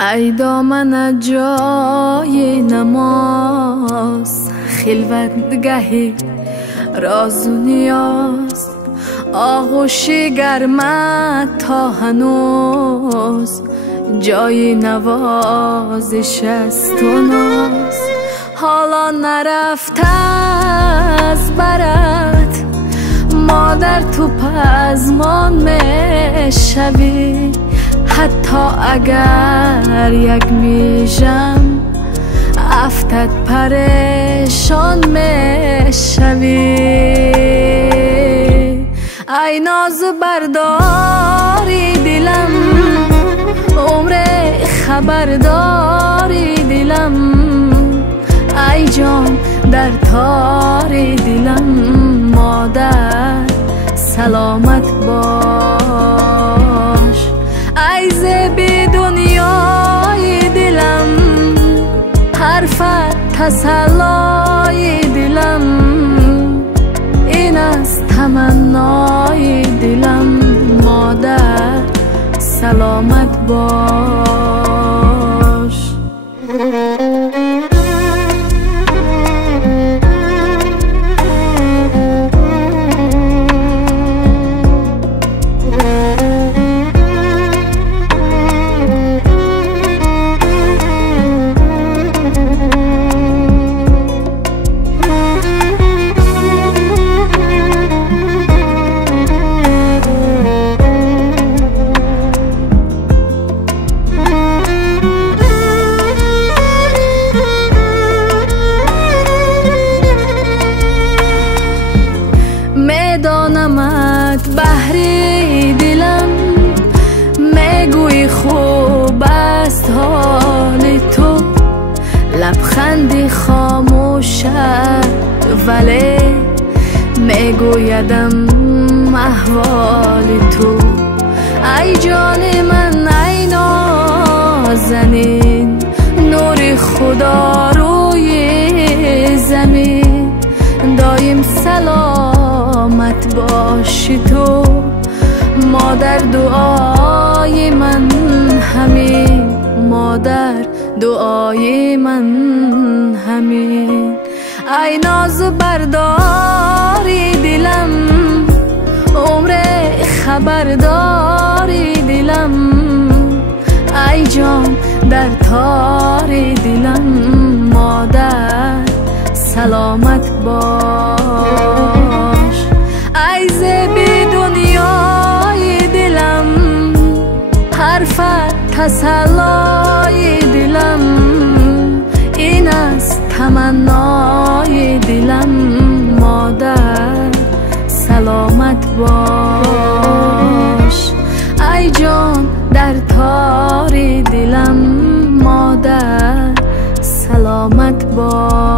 ای دامن جای نماز، خلوتگهی راز و نیاز، آغوش گرمت تا هنوز جای نوازش است و ناز. حالا نرفته از برت مادر، تو پزمان میشوی، حتی اگر یک میشم افتد پریشان میشوی. ای ناز برداری دلم، عمر خبرداری دلم، ای جان در تاری دلم، مادر سلامت باش. ای زیبی دنیای دلم، حرفت تسلای دلم، این است تمنای دلم، مادر سلامت باش. میدانمت بحری دلم، میگوی خوب است حال تو، لبخندی خاموشت ولی میگویدم احوال تو. ای جان من ای نازنین، نور خدا روی زمین، دایم سلامت باشی تو، مادر دعای من همین، مادر دعای من همین. ای ناز برداری دلم، عمر خبرداری دلم، ای جان در تاری دلم، مادر سلامت باش. ای زیبی دنیای دلم، حرفت تسلای دلم، این است تمنای دلم، مادر سلامت باش. ای جان در تاری دلم، مادر سلامت باش.